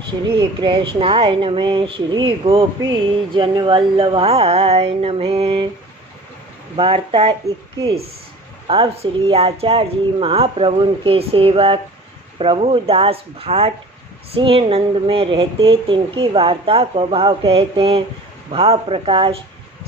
श्री कृष्णाय नमः। श्री गोपी जनवल्लभाय नमः। वार्ता 21। अब श्री आचार्य जी महाप्रभु के सेवक प्रभुदास भाट सिंह नंद में रहते, तिनकी वार्ता को भाव कहते हैं। भाव प्रकाश।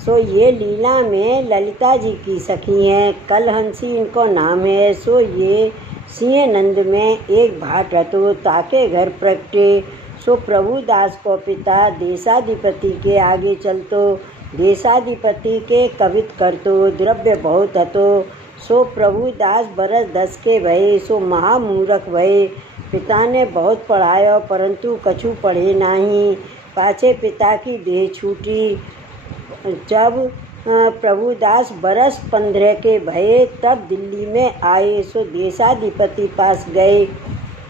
सो ये लीला में ललिता जी की सखी हैं, कलहंसी इनको नाम है। सो ये सिंह नंद में एक भाट हतो, ताके घर प्रगटे। सो प्रभुदास को पिता देशाधिपति के आगे चलतो, देशाधिपति के कवित करतो, द्रव्य बहुत हतो। सो प्रभुदास बरस 10 के भये, सो महामूर्ख भये। पिता ने बहुत पढ़ायो, परंतु कछु पढ़े नहीं। पाछे पिता की देह छूटी। जब प्रभुदास बरस 15 के भये, तब दिल्ली में आए। सो देशाधिपति पास गए।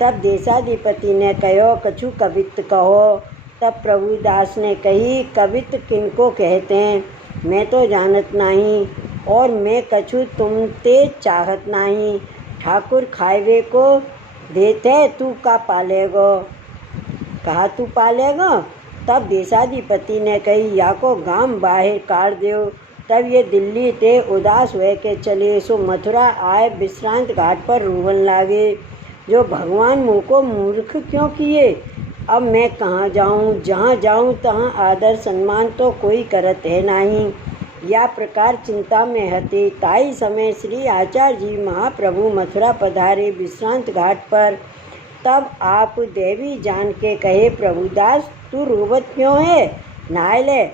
तब देशाधिपति ने कहो, कछु कवित कहो। तब प्रभुदास ने कही, कवित किनको कहते हैं, मैं तो जानत नहीं, और मैं कछु तुम ते चाहत नहीं। ठाकुर खाएवे को देते, तू का पालेगो, कहा तू पालेगो। तब देशाधिपति ने कही, या को गांव बाहर काट दो। तब ये दिल्ली ते उदास हुए के चले। सो मथुरा आए, विश्रांत घाट पर रोवन लागे, जो भगवान मुझको मूर्ख क्यों किए। अब मैं कहाँ जाऊँ, जहाँ जाऊँ तहाँ आदर सम्मान तो कोई करत है नहीं। या प्रकार चिंता में हते। ताई समय श्री आचार्य जी महाप्रभु मथुरा पधारे विश्रांत घाट पर। तब आप देवी जान के कहे, प्रभुदास तू रोवत क्यों है, नहाए ले।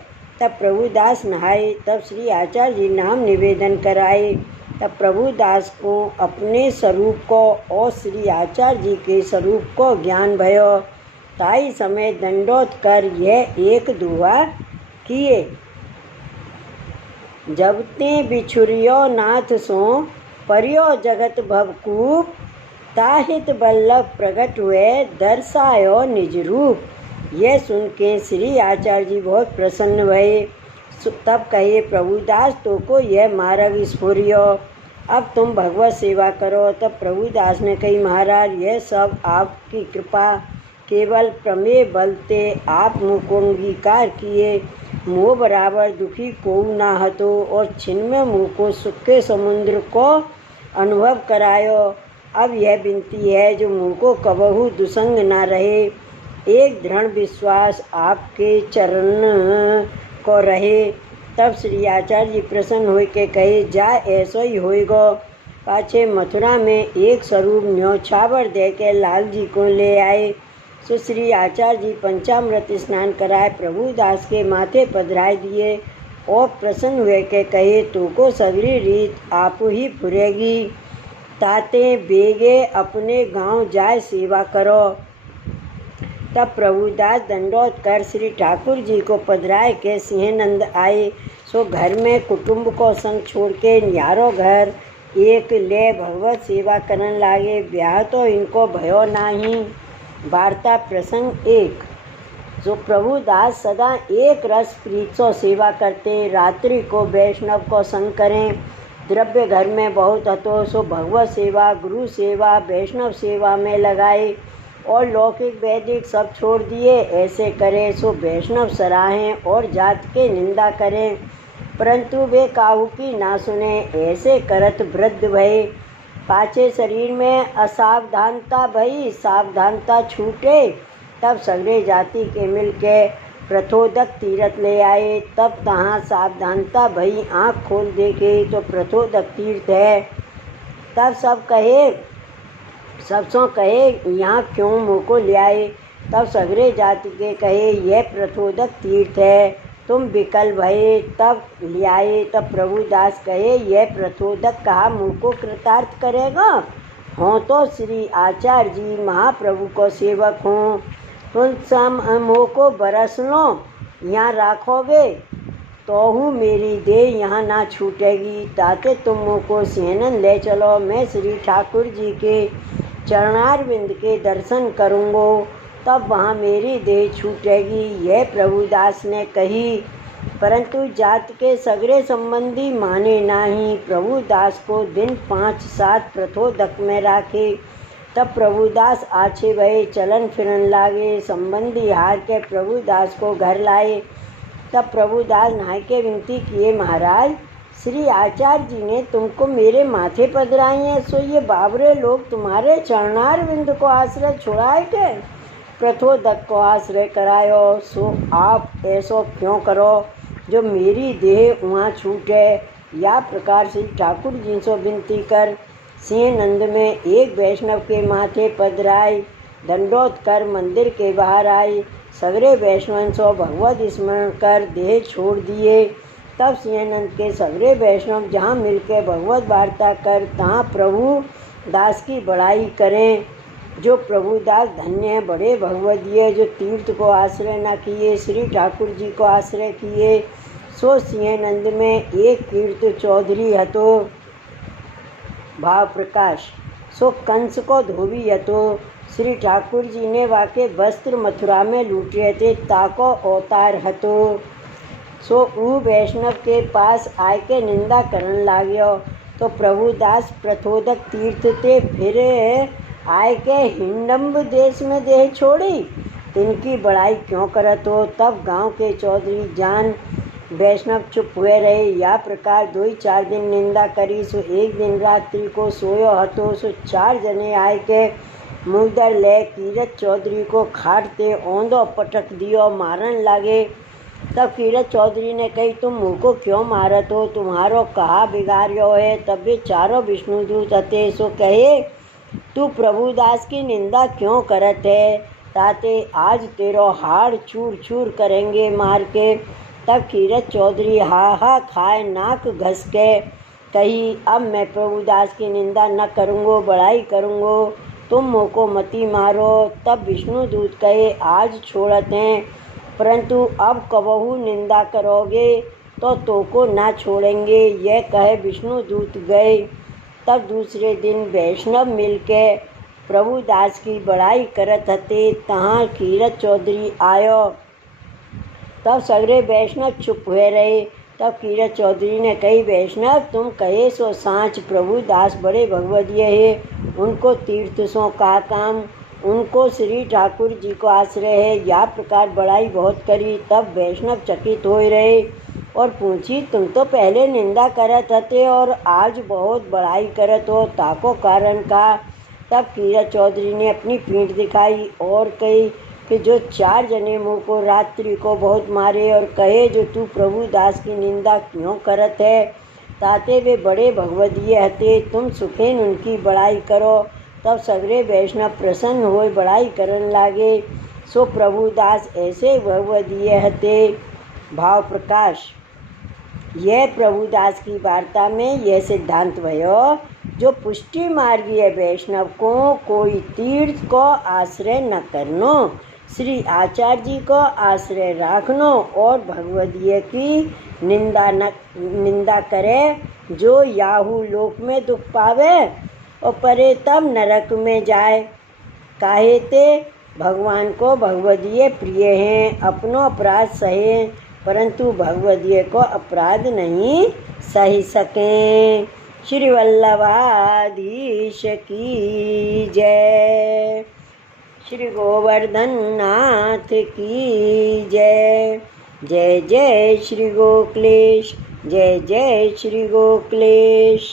तब प्रभुदास नहाए। तब श्री आचार्य जी नाम निवेदन कराए। तब प्रभुदास को अपने स्वरूप को और श्री आचार्य जी के स्वरूप को ज्ञान भयो। ताई समय दंडोत कर यह एक दुआ किए, जब ते बिछुरियो नाथ सो परियो जगत भवकूप। ताहित बल्लभ प्रगट हुए, दर्शायो निज रूप। यह सुन के श्री आचार्य जी बहुत प्रसन्न भये। तब कहे, प्रभुदास तो को यह मार्ग स्फुरियो, अब तुम भगवत सेवा करो। तब प्रभुदास ने कही, महाराज यह सब आपकी कृपा, केवल प्रमेय बलते आप मुझको अंगीकार किए। मोह बराबर दुखी को ना हतो, और छिन में मुँह को सुख के समुद्र को अनुभव करायो। अब यह विनती है, जो मुँह को कबहू दुसंग ना रहे, एक दृढ़ विश्वास आपके चरण को रहे। तब श्री आचार्य जी प्रसन्न हो के कहे, जा ऐसो ही होएगो। पाछे मथुरा में एक स्वरूप न्योछावर दे के लाल जी को ले आए। सो श्री आचार्य जी पंचामृत स्नान कराए, प्रभुदास के माथे पधराए दिए, और प्रसन्न हुए के कहे, तू को सगरी रीत आप ही फुरेगी। ताते बेगे अपने गांव जाए सेवा करो। तब प्रभुदास दंडोत कर श्री ठाकुर जी को पधराए के सिंहनंद आए। सो घर में कुटुंब को संग छोड़ के न्यारो घर एक ले भगवत सेवा करन लागे। ब्याह तो इनको भयो नहीं। वार्ता प्रसंग 1। जो प्रभुदास सदा एक रस प्रीत सो सेवा करते, रात्रि को वैष्णव को संग करें। द्रव्य घर में बहुत हतो, सो भगवत सेवा, गुरु सेवा, वैष्णव सेवा में लगाए, और लौकिक वैदिक सब छोड़ दिए। ऐसे करे सो वैष्णव सराहें और जात के निंदा करें, परंतु वे काहू की ना सुने। ऐसे करत वृद्ध भये। पाछे शरीर में असावधानता भई, सावधानता छूटे। तब सगरे जाति के मिल के प्रथोदक तीर्थ ले आए। तब तहाँ सावधानता भई, आँख खोल देखे तो प्रथोदक तीर्थ है। तब सबसों कहे, यहाँ क्यों मुँह को ले आए। तब सगरे जाति के कहे, यह प्रथोदक तीर्थ है, तुम विकल भये तब ले आए। तब प्रभुदास कहे, यह प्रथोदक कहा मुँह को कृतार्थ करेगा। हों तो श्री आचार्य जी महाप्रभु को सेवक हों, तुम सम मुँह को बरस लो, यहाँ राखोगे तो हूँ मेरी देह यहाँ ना छूटेगी। ताते तुम मुँह को सिंहनंद ले चलो, मैं श्री ठाकुर जी के चरणारविंद के दर्शन करूँगो, तब वहाँ मेरी देह छूटेगी। यह प्रभुदास ने कही, परंतु जात के सगरे संबंधी माने नहीं। प्रभुदास को दिन 5-7 प्रथोदक में राखे। तब प्रभुदास आछे भये चलन फिरन लागे। संबंधी हार के प्रभुदास को घर लाए। तब प्रभुदास नहा के विनती किए, महाराज श्री आचार्य जी ने तुमको मेरे माथे पधराई हैं, सो ये बाबरे लोग तुम्हारे चरणार बिंद को आश्रय छुड़ाए के प्रथोदक को आश्रय करायो। सो आप ऐसो क्यों करो जो मेरी देह वहाँ छूटे। या प्रकार से ठाकुर जी से विनती कर सिंह नंद में एक वैष्णव के माथे पधराई। दंडोत कर मंदिर के बाहर आई। सगरे वैष्णव सो भगवत स्मरण कर देह छोड़ दिए। तब सिंहनंद के सगरे वैष्णव जहाँ मिलकर भगवत वार्ता कर तहाँ प्रभु दास की बड़ाई करें। जो प्रभुदास धन्य है, बड़े भगवदीय, जो तीर्थ को आश्रय न किए, श्री ठाकुर जी को आश्रय किए। सो सिंहनंद में एक कीर्त चौधरी हतो। भाव प्रकाश। सो कंस को धोबी हतो। श्री ठाकुर जी ने वाके वस्त्र मथुरा में लूटे थे, ताको अवतार हतो। सो ऊ वैष्णव के पास आय के निंदा करन लाग्यो। तो प्रभुदास प्रथोदक तीर्थ ते फिर आय के हिंडम्ब देश में देह छोड़ी। तिनकी बड़ाई क्यों करत हो। तब गांव के चौधरी जान वैष्णव चुप हुए रहे। या प्रकार 2-4 दिन निंदा करी। सो एक दिन रात्रि को सोयो हतो। सो 4 जने आय के मुदर ले कीरत चौधरी को खाटते औंधो पटक दियो, मारन लागे। तब कीरत चौधरी ने कही, तुम मुँह को क्यों मारत हो, तुम्हारो कहा बिगाड़ियो है। तब वे चारों विष्णुदूत हते। सो कहे, तू प्रभुदास की निंदा क्यों करत है, ताते आज तेरो हाड़ चूर चूर करेंगे मार के। तब कीरत चौधरी हा खाए नाक घस के कही, अब मैं प्रभुदास की निंदा न करूँगो, बड़ाई करूँगो, तुम मुँह को मती मारो। तब विष्णुदूत कहे, आज छोड़त हैं, परंतु अब कबहू निंदा करोगे तो को ना छोड़ेंगे। यह कहे विष्णुदूत गए। तब दूसरे दिन वैष्णव मिलके प्रभुदास की बड़ाई करत हते। तहाँ कीरत चौधरी आयो। तब सगरे वैष्णव चुप हुए रहे। तब कीरत चौधरी ने कही, वैष्णव तुम कहे सो सांच, प्रभुदास बड़े भगवदीय है, उनको तीर्थ सो का काम, उनको श्री ठाकुर जी को आश्रय है। या प्रकार बड़ाई बहुत करी। तब वैष्णव चकित हो रहे और पूछी, तुम तो पहले निंदा करत हते और आज बहुत बड़ाई करत हो, ताको कारण का। तब कीरत चौधरी ने अपनी पीठ दिखाई और कही कि जो 4 जने मुँह को रात्रि को बहुत मारे और कहे, जो तू प्रभुदास की निंदा क्यों करत है, ताते वे बड़े भगवदीय हते, तुम सुखेन उनकी बड़ाई करो। तब सगरे वैष्णव प्रसन्न हुए बड़ाई करन लागे। सो प्रभुदास ऐसे भगवदीय हते। भाव प्रकाश। यह प्रभुदास की वार्ता में यह सिद्धांत भयो, जो पुष्टि मार्गीय वैष्णव को कोई तीर्थ को आश्रय न करनो, श्री आचार्य जी को आश्रय राखनो और भगवदीय की निंदा करे। जो याहू लोक में दुख पावे और परे तब नरक में जाए। काहे ते भगवान को भगवदीय प्रिय हैं, अपनो अपराध सहे, परंतु भगवदीय को अपराध नहीं सही सकें। श्री वल्लभाधीश की जय। श्री गोवर्धन नाथ की जय। जय जय श्री गोकुलेश, जय जय श्री गोकुलेश।